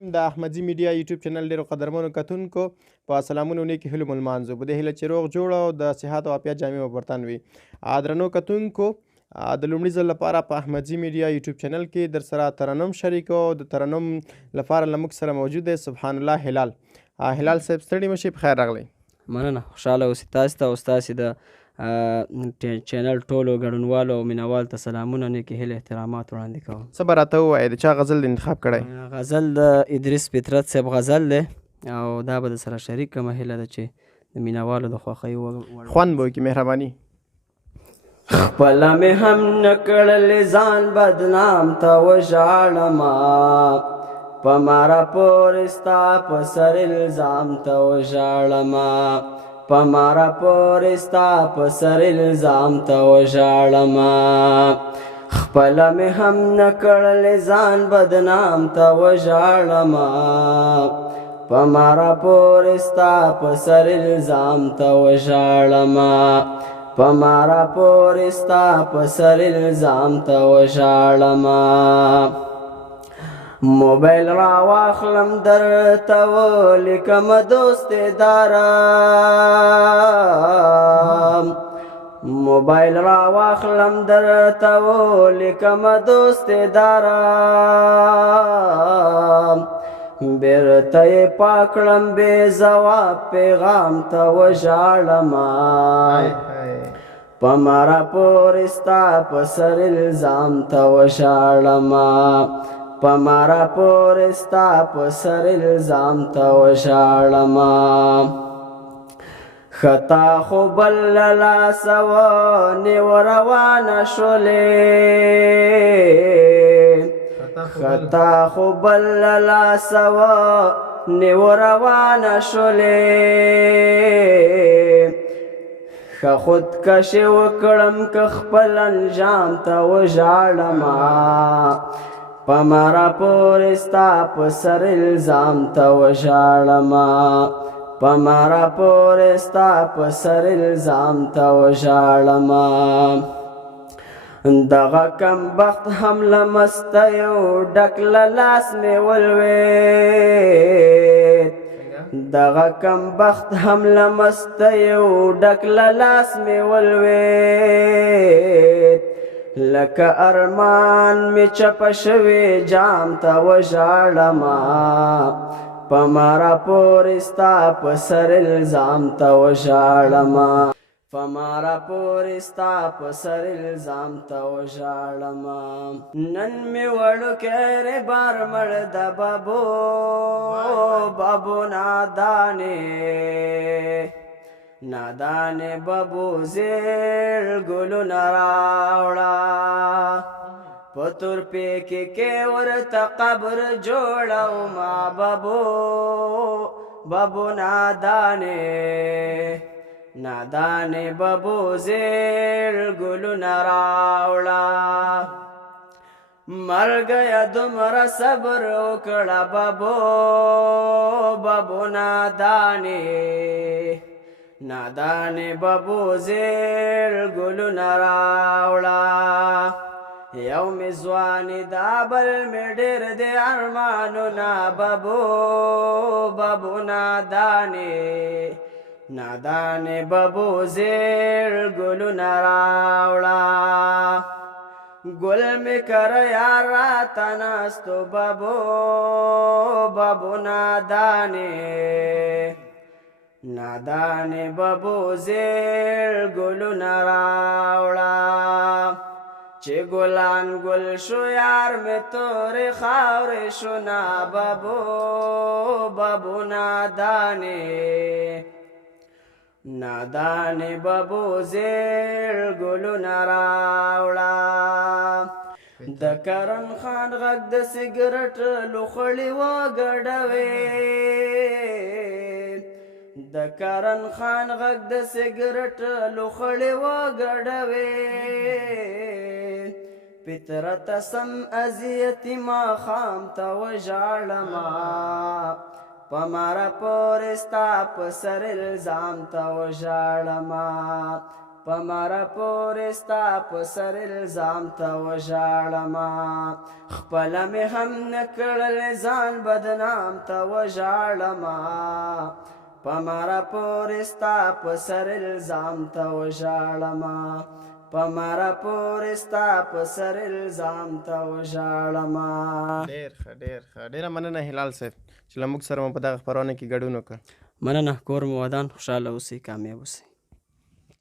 د احمدي میډیا یوټیوب چینل ډیرو قدرمنو کتونکو په سلامونو نیکې هیلو مو لمانځو په دې هیله چې روغ جوړ او د صحت او عافیت جامې مو پر تن وي. درنو کتونکو د لومړي ځل لپاره په احمدي میډیا یوټیوب چینل کې در سره ترنم شریک او د ترنم لپاره له موږ سره موجود دی سبحان الله هلال. هلال صاحب ستړي مه شئ، په خیر راغلی. مننه، خوشحاله اوسئ. تاسو ته او ستاسې د چینل ټولو ګډونوالو او مینوالو ته سلامونه، نیکې هیلې، احترامات وړاندې کوم. څه به راته ووایې، د چا غزل دې انتخاب کړی؟ غزل د ادریس فطرت صاحب غزل دی او دا به در سره شریک کړم. هیله ده چې د مینوالو د خوښۍ خوند به وکړي. مهرباني. خپله مې هم نه کړلې ځان بدنام ته وژاړمه، په ما راپورې ستا په سر الزام ته وژاړمه، په ما راپورې ستا په سر الزام ته وژاړمه. خپله مې هم نه کړلې ځان بدنام ته وژاړمه، په ما راپورې ستا په سر الزام ته وژاړمه، په ما راپورې ستا په سر الزام ته وژاړمه. موبایل را واخلم درته ولیکم دوستې دارم، موبایل را واخلم درته ولیکم دوستې دارم، بیرته یې پاکړم بې ځواب پیغام ته وژاړمه، په ما راپورې ستا په سر الزام ته وژاړمه، په ما راپورې ستا په سر الزام ته وژاړمه. خطا خو بل له لاسه ونیوه روانه شولې، خطا خو بل له لاسه ونیوه روانه شولې، ښه خودکشي وکړم که خپل انجام ته وژاړمه، په ما راپورې ستا په سر الزام ته وژاړمه، په ما راپورې ستا په سر الزام ته وژاړمه. دغه کم بخت هم له مستیو ډک له لاس مې ولوېد، دغه کم بخت هم له مستیو ډک له لاس مې ولوېد، لکه ارمان می چپه شوی جام ته وژاړمه، په ما راپورې ستا په سر الزام ته وژاړمه، په ما راپورې ستا په سر الزام ته وژاړمه. نن مې وړوکی ربار مړ د بابو بابو نادانې، نادانې بابو زیړ ګلونه راوړه، په تورپې کې ورته قبر جوړومه، بابو بابو نادانې، نادانې بابو زیړ ګلونه راوړه، مرګیه دومره صبر وکړه بابو بابو نادانې، نادانې بابو زیړ ګلونه راوړه، یو مې ځواني دا بل مې ډېر دی ارمانونه، بابو بابو نادانې، نادانې بابو زیړ ګلونه راوړه، ګل مې کره یار راته ناستو، بابو بابو نادانې، نادانې بابو زیړ ګلونه راوړه، چې ګلان ګل شو یار مې تورې خاورې شو نه، بابو بابو نادانې، نادانې بابو زیړ ګلونه راوړه. د کرن خان غږ د سګرټ لوخړې وګډوې، د کرن خان غږ د سګرټ لوخړې وګډوې، فطرت سم اذیتي ماښام ته وژاړمه، په ما راپورې ستا په سر الزام ته وژاړمه، په مره پورې ستا په سر الزام ته وژاړمه خپله مې هم نه کړل ځان بدنام ته وژاړمه په مره پورې ستا په سر الزام ته وژاړمه په مره پورې ستا په سر الزام ته وژاړمه. ډېر ښه ډېر ښه ډېره مننه هلال صاحب چې له موږ سره مو په دغه خپرونه کې ګډون وکړ. مننه. کور مو ودان، خوشحاله اوسئ، کامیاب اوسئ.